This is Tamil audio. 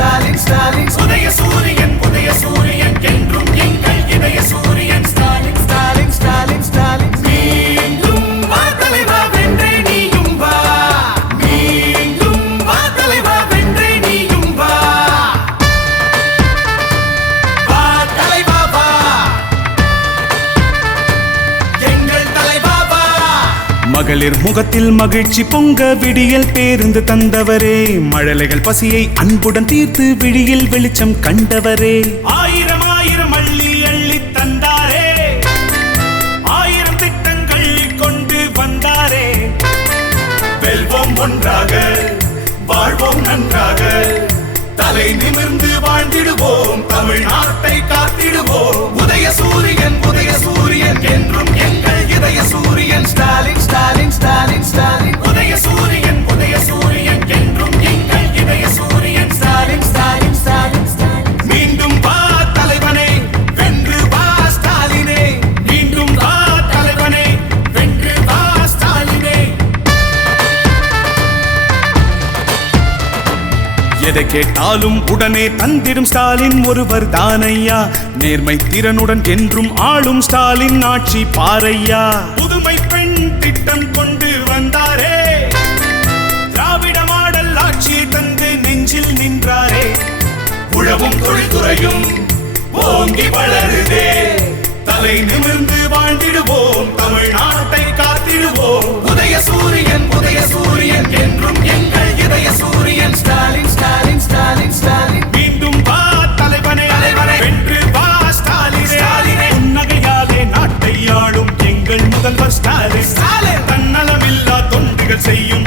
ஸ்டாலின் ஸ்டாலின் உதய சூரியன் என்றும் எங்கள் இதய சூரியன் ஸ்டாலின் ஸ்டாலின் ஸ்டாலின் ஸ்டாலின் மீண்டும் வா தலைவா வென்றே நீயும் வா மீண்டும் வா தலைவா வென்றே நீயும் வா வா தலைவா வா எங்கள் தலைவா வா மகளிர் முகத்தில் மகிழ்ச்சி பொங்க விடியல் பேருந்து தந்தவரே மழலைகள் பசியை அன்புடன் தீர்த்து விழியில் வெளிச்சம் கண்டவரே ஆயிரம் ஆயிரம் அள்ளி அள்ளி தந்தாரே ஆயிரம் திட்டங்கள் கொண்டு வந்தாரே வெல்வோம் ஒன்றாக வாழ்வோம் நன்றாக தலை நிமிர்ந்து வாழ்ந்திடுவோம் தமிழ்நாட்டை காத்திடுவோம் உதய சூரியன் என்றும் எங்கள் இதய சூரியன் ஸ்டாலின் ஸ்டாலின் ஸ்டாலின் ஸ்டாலின் உதய சூரியன் என்றும் எங்கள் இதய சூரியன் ஸ்டாலின் ஸ்டாலின் ஸ்டாலின் ஸ்டாலின் மீண்டும் வா தலைவனே வென்று வா ஸ்டாலினே மீண்டும் வா தலைவனே வென்று வா ஸ்டாலினே எதை கேட்டாலும் உடனே தந்திடும் ஸ்டாலின் ஒருவர் தானையா நேர்மை திறனுடன் என்றும் ஆளும் ஸ்டாலின் ஆட்சி பாரையா புதுமை பெண் திட்டம் கொண்டு வந்தாரே திராவிட மாடல் ஆட்சி தந்து நெஞ்சில் நின்றாரே உழவும் தொழில்துறையும் ஓங்கி வளருதே தலை நிமிர்ந்து வாழ்ந்திடுவோம் தமிழ்நாட்டை காத்திடுவோம் உதய சூரியன் என்றும் எங்கள் இதய சூரியன் ஸ்டாலின் ஸ்டாலின் ஸ்டாலின் ஸ்டாலின் மீண்டும் வா தலைவனே வென்று வா ஸ்டாலினே புன்னகையாலே நாட்டை ஆளும் எங்கள் முதல்வர் ஸ்டாலின் தன்னலமில்லா தொண்டுகள் செய்யும்